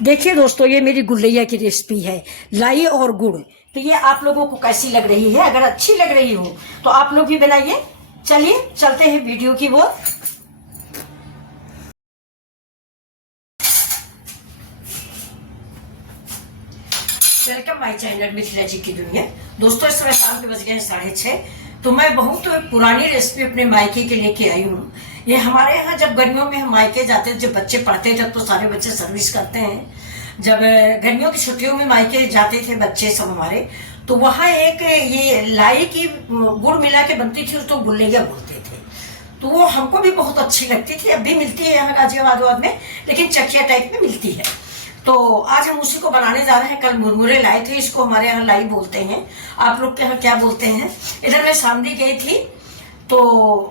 देखिए दोस्तों, ये मेरी गुल्लैया की रेसिपी है, लाई और गुड़। तो ये आप लोगों को कैसी लग रही है? अगर अच्छी लग रही हो तो आप लोग भी बनाइए। चलिए चलते हैं वीडियो की ओर। वेलकम माय चैनल मिथिला जी की दुनिया। दोस्तों, इस समय शाम के बज गए हैं 6:30। तो मैं बहुत पुरानी रेसिपी अपने मायके के लेके आई हूँ। ये हमारे यहाँ जब गर्मियों में हम मायके जाते थे, जब बच्चे पढ़ते थे तो सारे बच्चे सर्विस करते हैं। जब गर्मियों की छुट्टियों में मायके जाते थे बच्चे सब हमारे, तो वहाँ एक ये लाई की गुड़ मिला के बनती थी, उसको गुल्लैया बोलते थे। तो वो हमको भी बहुत अच्छी लगती थी। अब भी मिलती है यहाँ गाजियाबाद में, लेकिन चकिया टाइप में मिलती है। तो आज हम उसी को बनाने जा रहे हैं। कल मुरमुरे लाए थे, इसको हमारे यहाँ लाई बोलते हैं। आप लोग के यहाँ क्या बोलते हैं? इधर मैं सामने गई थी तो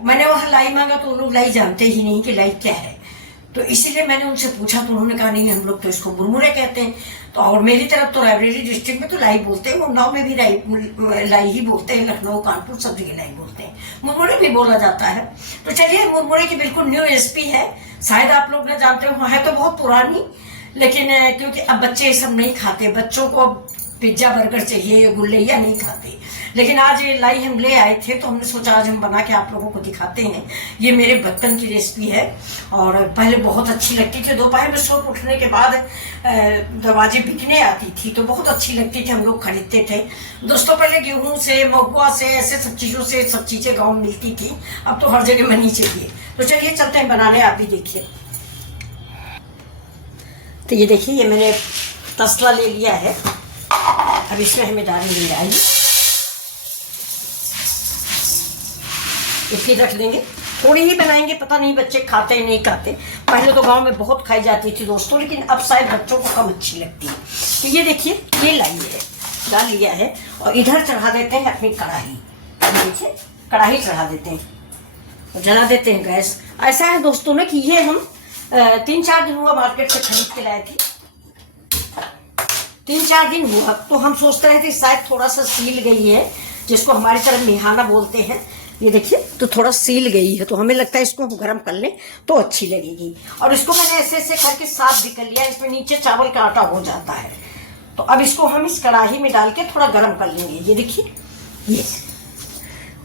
मैंने वहाँ लाई मांगा, तो लोग लाई जानते ही नहीं कि लाई क्या है। तो इसीलिए मैंने उनसे पूछा तो उन्होंने कहा नहीं, हम लोग तो इसको मुरमुरे कहते हैं। तो और मेरी तरफ तो रायबरेली डिस्ट्रिक्ट में तो लाई बोलते हैं, उन्नाव में भी लाई ही बोलते हैं, लखनऊ कानपुर सब जगह लाई बोलते हैं, मुरमुरे भी बोला जाता है। तो चलिए, मुरमुरे की बिल्कुल न्यू रेसिपी है, शायद आप लोग न जानते हो। है तो बहुत पुरानी, लेकिन क्योंकि अब बच्चे ये सब नहीं खाते, बच्चों को पिज्जा बर्गर चाहिए, गुल्लैया नहीं खाते। लेकिन आज ये लाई हम ले आए थे तो हमने सोचा आज हम बना के आप लोगों को दिखाते हैं। ये मेरे बचपन की रेसिपी है और पहले बहुत अच्छी लगती थी। दोपहर में सो उठने के बाद दरवाजे बिकने आती थी तो बहुत अच्छी लगती थी, हम लोग खरीदते थे। दोस्तों, पहले गेहूं से, महुआ से, ऐसे सब चीज़ों से सब चीज़ें गाँव में मिलती थी। अब तो हर जगह मनी चाहिए। तो चलिए चलते हैं बनाने, आप भी देखिए। तो ये देखिए, ये मैंने तसला ले लिया है। अब इसमें हमें डालेंगे राई, इतनी रख देंगे। थोड़ी ही बनाएंगे, पता नहीं बच्चे खाते ही नहीं खाते। पहले तो गांव में बहुत खाई जाती थी दोस्तों, लेकिन अब शायद बच्चों को कम अच्छी लगती है। तो ये देखिए, ये लाई है, डाल लिया है और इधर चढ़ा देते हैं अपनी कढ़ाई। देखिए, कढ़ाई चढ़ा देते हैं और जला देते हैं गैस। ऐसा है दोस्तों ना कि ये हम 3-4 दिन हुआ मार्केट से खरीद के लाए थे। 3-4 दिन हुआ तो हम सोचते रहे थे शायद थोड़ा सा सील गई है, जिसको हमारी तरफ मिहाना बोलते हैं। ये देखिए, तो थोड़ा सील गई है, तो हमें लगता है इसको हम गर्म कर लें तो अच्छी लगेगी। और इसको मैंने ऐसे ऐसे करके साफ भी कर लिया। इसमें नीचे चावल का आटा हो जाता है। तो अब इसको हम इस कढ़ाई में डाल के थोड़ा गर्म कर लेंगे। ये देखिए, ये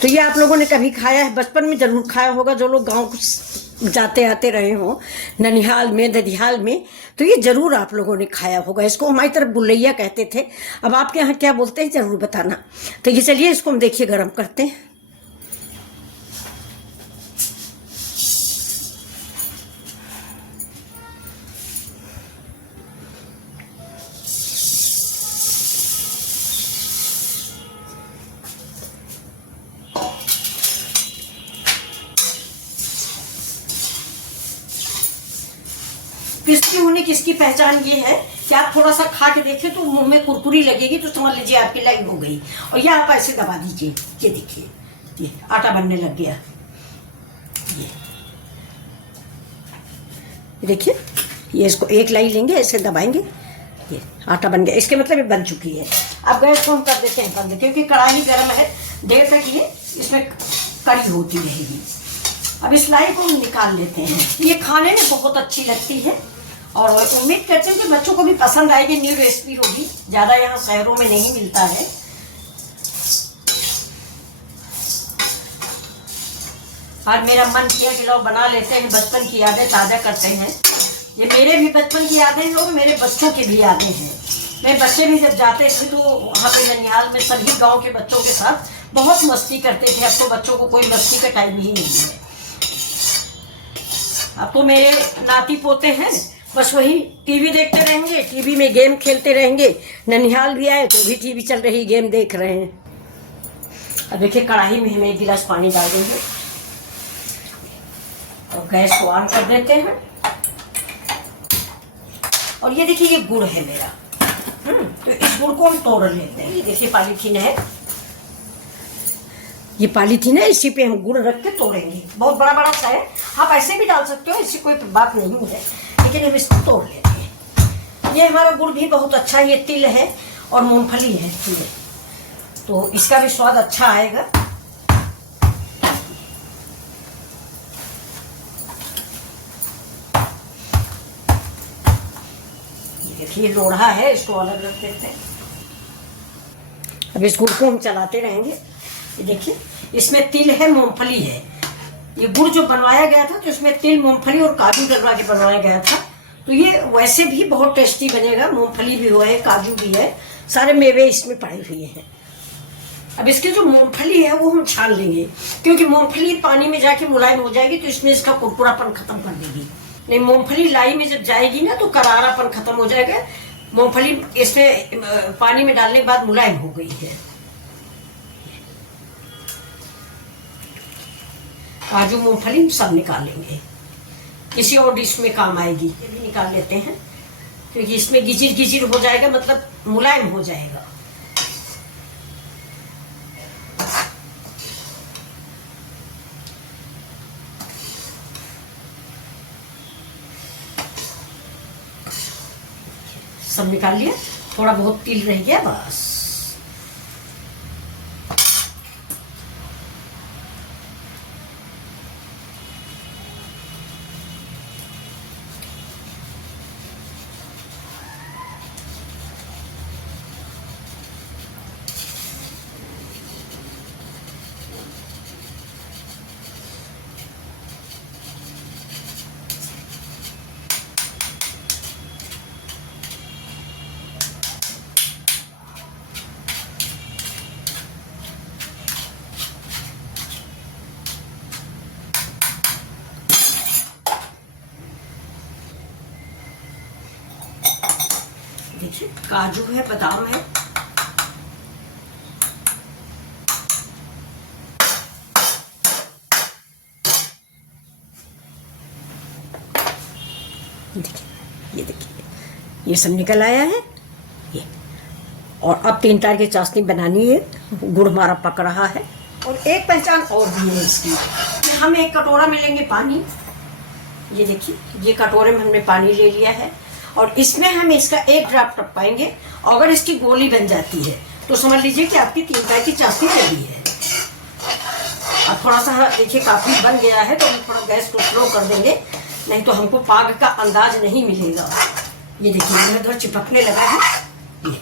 तो ये आप लोगों ने कभी खाया है, बचपन में जरूर खाया होगा, जो लोग गाँव जाते आते रहे हो, ननिहाल में, ददिहाल में, तो ये जरूर आप लोगों ने खाया होगा। इसको हमारी तरफ गुल्लैया कहते थे। अब आपके यहाँ क्या बोलते हैं जरूर बताना। तो ये चलिए, इसको हम देखिए गर्म करते हैं। क्रिस्पी होने की इसकी पहचान ये है कि आप थोड़ा सा खा के देखें तो मुंह में कुरकुरी लगेगी, तो समझ लीजिए आपकी लाई हो गई। और ये आप ऐसे दबा दीजिए। ये देखिए, ये आटा बनने लग गया। ये देखिए, ये इसको एक लाई लेंगे, ऐसे दबाएंगे, ये आटा बन गया। इसके मतलब ये बन चुकी है। अब गैस को हम कर देते हैं बंद, क्योंकि कढ़ाई गर्म है, देर तक ये इसमें कड़ी होती रहेगी। अब इस लाई को हम निकाल लेते हैं। ये खाने में बहुत अच्छी लगती है और उम्मीद करते हैं कि बच्चों को भी पसंद आएगी। न्यू रेसिपी होगी, ज़्यादा यहाँ शहरों में नहीं मिलता है। और मेरा मन किया कि लोग बना लेते हैं, बचपन की यादें ताज़ा करते हैं। ये मेरे भी बचपन की यादें हैं और मेरे बच्चों की भी यादें हैं। मेरे बच्चे भी जब जाते थे तो वहाँ पे ननिहाल में सभी गाँव के बच्चों के साथ बहुत मस्ती करते थे। अब तो बच्चों को कोई मस्ती का टाइम ही नहीं है। अब तो मेरे नाती पोते हैं, बस वही टीवी देखते रहेंगे, टीवी में गेम खेलते रहेंगे। ननिहाल भी आए तो भी टीवी चल रही, गेम देख रहे हैं। अब देखिए, कढ़ाई में हम 1 गिलास पानी डाल देंगे और गैस को ऑन कर देते हैं। और ये देखिए, ये गुड़ है मेरा। तो इस गुड़ को हम तोड़ लेते हैं। ये देखिए, पॉलीथीन है, ये पॉलीथीन है, इसी पे हम गुड़ रख के तोड़ेंगे। बहुत बड़ा बड़ा सा है, आप ऐसे भी डाल सकते हो, इससे कोई बात नहीं है, लेकिन हम इसको तोड़ लेते हैं। ये हमारा गुड़ भी बहुत अच्छा है, ये तिल है और मूंगफली है, तो इसका भी स्वाद अच्छा आएगा। देखिए लोढ़ा है, इसको अलग रख देते हैं। अब इस गुड़ को हम चलाते रहेंगे। ये देखिए इसमें तिल है, मूंगफली है। ये गुड़ जो बनवाया गया था तो इसमें तिल, मूंगफली और काजू डलवा के बनवाया गया था। तो ये वैसे भी बहुत टेस्टी बनेगा। मूंगफली भी हुआ है, काजू भी है, सारे मेवे इसमें पड़े हुए हैं। अब इसकी जो मूंगफली है वो हम छान लेंगे, क्योंकि मूंगफली पानी में जाके मुलायम हो जाएगी तो इसमें इसका कुरकुरापन खत्म कर देगी। नहीं, मूंगफली लाई में जब जाएगी ना तो करारापन खत्म हो जाएगा। मूंगफली इसमें पानी में डालने के बाद मुलायम हो गई है। काजू मूंगफली सब निकाल लेंगे, किसी और डिश में काम आएगी। ये भी निकाल लेते हैं क्योंकि इसमें गिजिर गिजिर हो जाएगा, मतलब मुलायम हो जाएगा। सब निकाल लिया, थोड़ा बहुत तिल रह गया बस। देखिए काजू है, बादाम है, देखिए ये सब निकल आया है ये। और अब 3 तार की चाशनी बनानी है। गुड़ हमारा पक रहा है। और एक पहचान और भी है इसकी, कि हम एक कटोरा में लेंगे पानी। ये देखिए ये कटोरे में हमने पानी ले लिया है और इसमें हम इसका 1 ड्रॉप टपकाएंगे। अगर इसकी गोली बन जाती है तो समझ लीजिए कि आपकी 3 तार की चाशनी रेडी है। अब थोड़ा सा देखिए काफी बन गया है तो हम थोड़ा गैस को स्लो कर देंगे, नहीं तो हमको पाग का अंदाज नहीं मिलेगा। ये देखिए इधर चिपकने लगा है। ये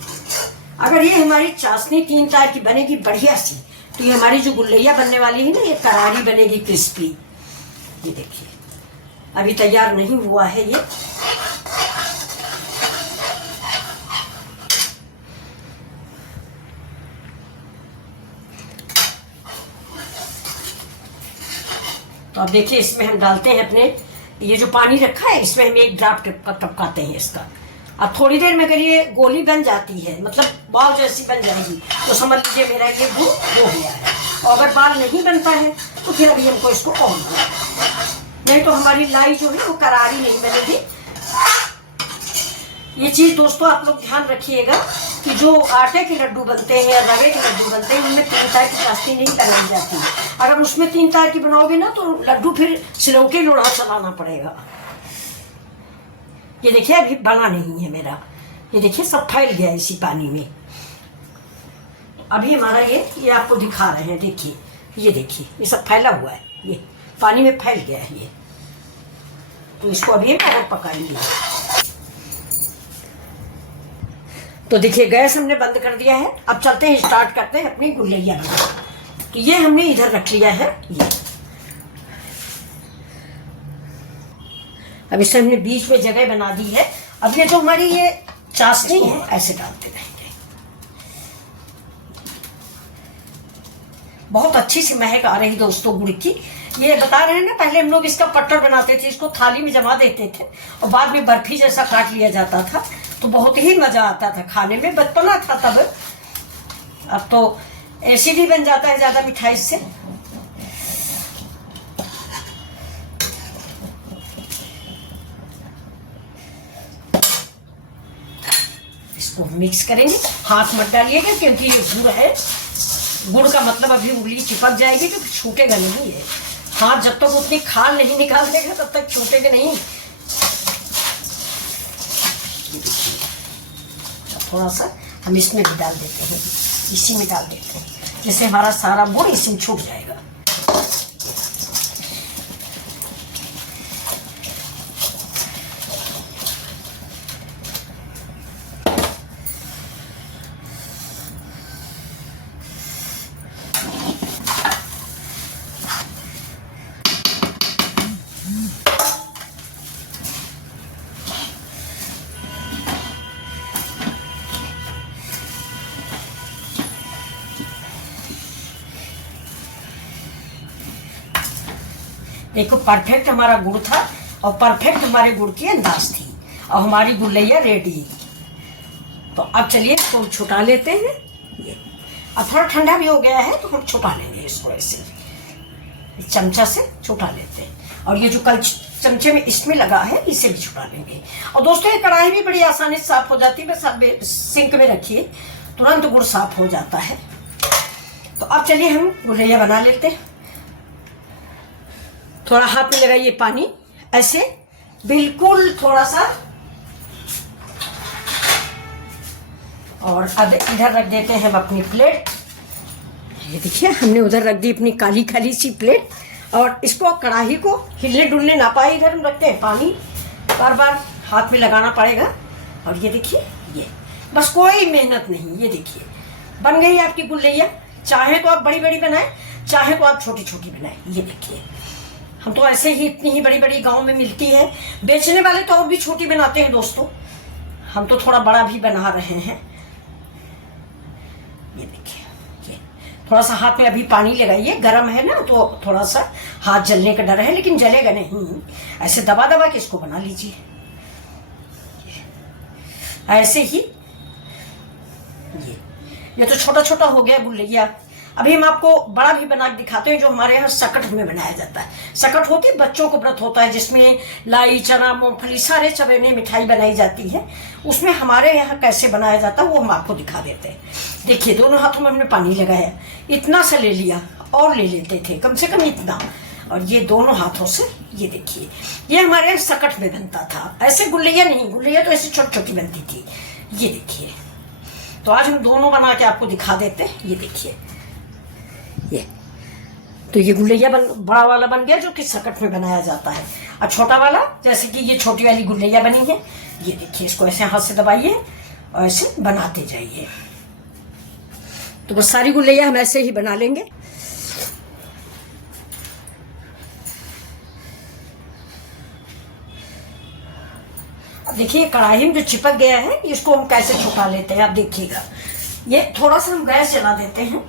अगर ये हमारी चाशनी 3 तार की बनेगी बढ़िया सी, तो ये हमारी जो गुल्लैया बनने वाली है ना, ये करारी बनेगी, क्रिस्पी। ये देखिए अभी तैयार नहीं हुआ है ये। तो अब देखिए इसमें हम डालते हैं अपने ये जो पानी रखा है, इसमें हम 1 ड्रॉप टपकाते हैं इसका। अब थोड़ी देर में अगर ये गोली बन जाती है, मतलब बाल जैसी बन जाएगी, तो समझ लीजिए मेरा ये गुड़ हो गया है। और अगर बाल नहीं बनता है तो फिर अभी हमको इसको और नहीं तो हमारी लाई जो है वो करारी नहीं बनेगी। ये चीज दोस्तों आप लोग ध्यान रखिएगा कि जो आटे के लड्डू बनते हैं या रवे के लड्डू बनते हैं, उनमें 3 तार की चाशनी नहीं बनाई जाती। अगर उसमें 3 तार की बनाओगे ना तो लड्डू फिर सिलौटे लोढ़ा चलाना पड़ेगा। ये देखिए अभी बना नहीं है मेरा। ये देखिए सब फैल गया इसी पानी में। अभी हमारा ये आपको दिखा रहे हैं। देखिए ये देखिए ये सब फैला हुआ है, ये पानी में फैल गया है ये। तो इसको अभी हम और पकाएंगे। तो देखिए गैस हमने बंद कर दिया है। अब चलते हैं, स्टार्ट करते हैं अपनी गुल्लैया। तो ये हमने इधर रख लिया है ये। अब इससे हमने बीच में जगह बना दी है। अब ये जो हमारी ये चाशनी है ऐसे डालते रहेंगे। बहुत अच्छी सी महक आ रही दोस्तों गुड़ की। ये बता रहे हैं ना, पहले हम लोग इसका पट्टर बनाते थे, इसको थाली में जमा देते थे और बाद में बर्फी जैसा काट लिया जाता था। तो बहुत ही मजा आता था खाने में, बचपना था तब। अब तो एसिड ही बन जाता है ज्यादा मिठाई से। इसको मिक्स करेंगे। हाथ मत डालिएगा क्योंकि ये गुड़ है। गुड़ का मतलब अभी उंगली चिपक जाएगी तो छूटेगा नहीं है। हाथ जब तक उतनी खाल नहीं निकाल देगा तब तक छूटेगा नहीं। थोड़ा सा हम इसमें भी डाल देते हैं, इसी में डाल देते हैं, जिससे हमारा सारा गुड़ इसी में छूट जाएगा। एक परफेक्ट हमारा गुड़ था और परफेक्ट हमारे गुड़ की अंदाज थी और हमारी गुल्लैया रेडी। तो अब चलिए इसको हम छुटा लेते हैं। ये अब थोड़ा ठंडा भी हो गया है तो हम छुटा लेंगे इसको, ऐसे चमचा से छुटा लेते हैं। और ये जो कल चमचे में इसमें लगा है इसे भी छुटा लेंगे। और दोस्तों ये कढ़ाई भी बड़ी आसानी से साफ हो जाती है, बस आप सिंक में रखिए तुरंत गुड़ साफ हो जाता है। तो अब चलिए हम गुल्लैया बना लेते हैं। थोड़ा हाथ में लगाइए पानी, ऐसे बिल्कुल थोड़ा सा, और अब इधर रख देते हैं हम अपनी प्लेट। ये देखिए हमने उधर रख दी अपनी काली खाली सी प्लेट, और इसको कढ़ाई को हिलने डुलने ना पाए इधर हम रखते हैं पानी, बार बार हाथ में लगाना पड़ेगा। और ये देखिए, ये बस कोई मेहनत नहीं। ये देखिए बन गई आपकी गुल्लैया। चाहे तो आप बड़ी बड़ी बनाएं, चाहे तो आप छोटी छोटी बनाएं। ये देखिए हम तो ऐसे ही इतनी ही बड़ी बड़ी गांव में मिलती है, बेचने वाले तो और भी छोटी बनाते हैं दोस्तों, हम तो थोड़ा बड़ा भी बना रहे हैं। ये देखिए, ये थोड़ा सा हाथ में अभी पानी लगाइए, गर्म है ना तो थोड़ा सा हाथ जलने का डर है, लेकिन जलेगा नहीं। ऐसे दबा दबा के इसको बना लीजिए, ऐसे ही। ये तो छोटा छोटा हो गया गुल्लैया। अभी हम आपको बड़ा भी बना के दिखाते हैं, जो हमारे यहाँ सकट में बनाया जाता है। सकट होती है, बच्चों को व्रत होता है जिसमें लाई, चना, मूंगफली सारे चबेने मिठाई बनाई जाती है। उसमें हमारे यहाँ कैसे बनाया जाता है वो हम आपको दिखा देते हैं। देखिए दोनों हाथों में हमने पानी लगाया, इतना सा ले लिया और ले लेते थे, कम से कम इतना। और ये दोनों हाथों से, ये देखिए ये हमारे यहाँ सकट में बनता था, ऐसे गुल्लैया नहीं। गुल्लैया तो ऐसे छोटी छोटी बनती थी। ये देखिए, तो आज हम दोनों बना के आपको दिखा देते हैं। ये देखिए, ये तो ये गुल्लैया बड़ा वाला बन गया जो कि सकट में बनाया जाता है, और छोटा वाला जैसे कि ये छोटी वाली गुल्लैया बनी है। ये देखिए इसको ऐसे हाथ से दबाइए और ऐसे बनाते जाइए। तो बस सारी गुल्लैया हम ऐसे ही बना लेंगे। अब देखिए कढ़ाई में जो चिपक गया है इसको हम कैसे छुपा लेते हैं, आप देखिएगा। ये थोड़ा सा हम गैस जला देते हैं।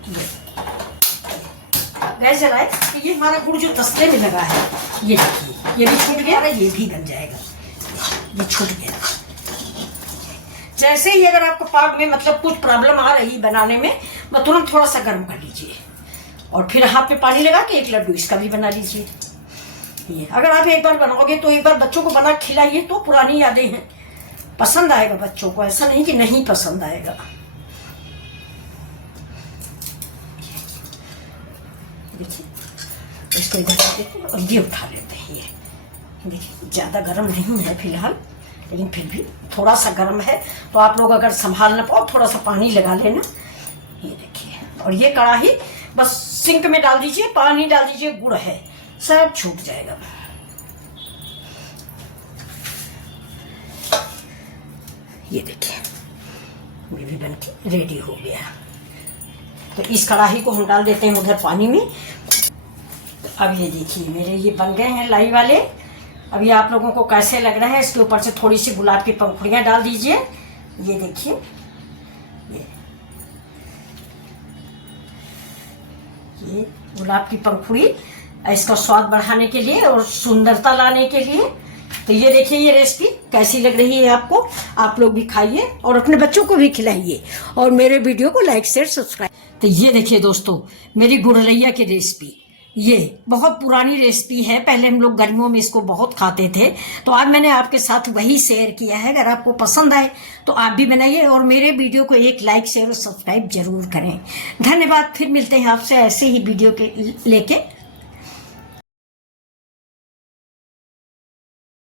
गैस जलाए कि ये हमारा गुड़ जो तसले में लगा है, ये देखिए ये भी छूट गया और ये भी बन जाएगा। ये छूट गया। जैसे ही अगर आपको पाक में मतलब कुछ प्रॉब्लम आ रही बनाने में, मैं तुरंत थोड़ा सा गर्म कर लीजिए और फिर हाथ में पानी लगा के एक लड्डू इसका भी बना लीजिए। ये अगर आप एक बार बनाओगे तो एक बार बच्चों को बना खिलाइए, तो पुरानी यादें हैं, पसंद आएगा बच्चों को, ऐसा नहीं कि नहीं पसंद आएगा। देखिए इसको इधर देते हैं और ये उठा लेते हैं। ये देखिए ज़्यादा गर्म नहीं है फिलहाल, लेकिन फिर भी थोड़ा सा गर्म है, तो आप लोग अगर संभाल ना पाओ थोड़ा सा पानी लगा लेना। ये देखिए, और ये कढ़ाई बस सिंक में डाल दीजिए, पानी डाल दीजिए, गुड़ है, सब छूट जाएगा। ये देखिए ये भी बनके रेडी हो गया। तो इस कढ़ाई को हम डाल देते हैं उधर पानी में। तो अब ये देखिए मेरे ये बन गए हैं लाई वाले। अभी आप लोगों को कैसे लग रहा है, इसके ऊपर से थोड़ी सी गुलाब की पंखुड़ियाँ डाल दीजिए। ये देखिए ये गुलाब की पंखुड़ी इसका स्वाद बढ़ाने के लिए और सुंदरता लाने के लिए। तो ये देखिए ये रेसिपी कैसी लग रही है आपको, आप लोग भी खाइए और अपने बच्चों को भी खिलाइए और मेरे वीडियो को लाइक शेयर सब्सक्राइब। तो ये देखिए दोस्तों मेरी गुड़लैया की रेसिपी, ये बहुत पुरानी रेसिपी है, पहले हम लोग गर्मियों में इसको बहुत खाते थे, तो आज मैंने आपके साथ वही शेयर किया है। अगर आपको पसंद आए तो आप भी बनाइए और मेरे वीडियो को एक लाइक शेयर और सब्सक्राइब जरूर करें। धन्यवाद, फिर मिलते हैं आपसे ऐसे ही वीडियो के लेके।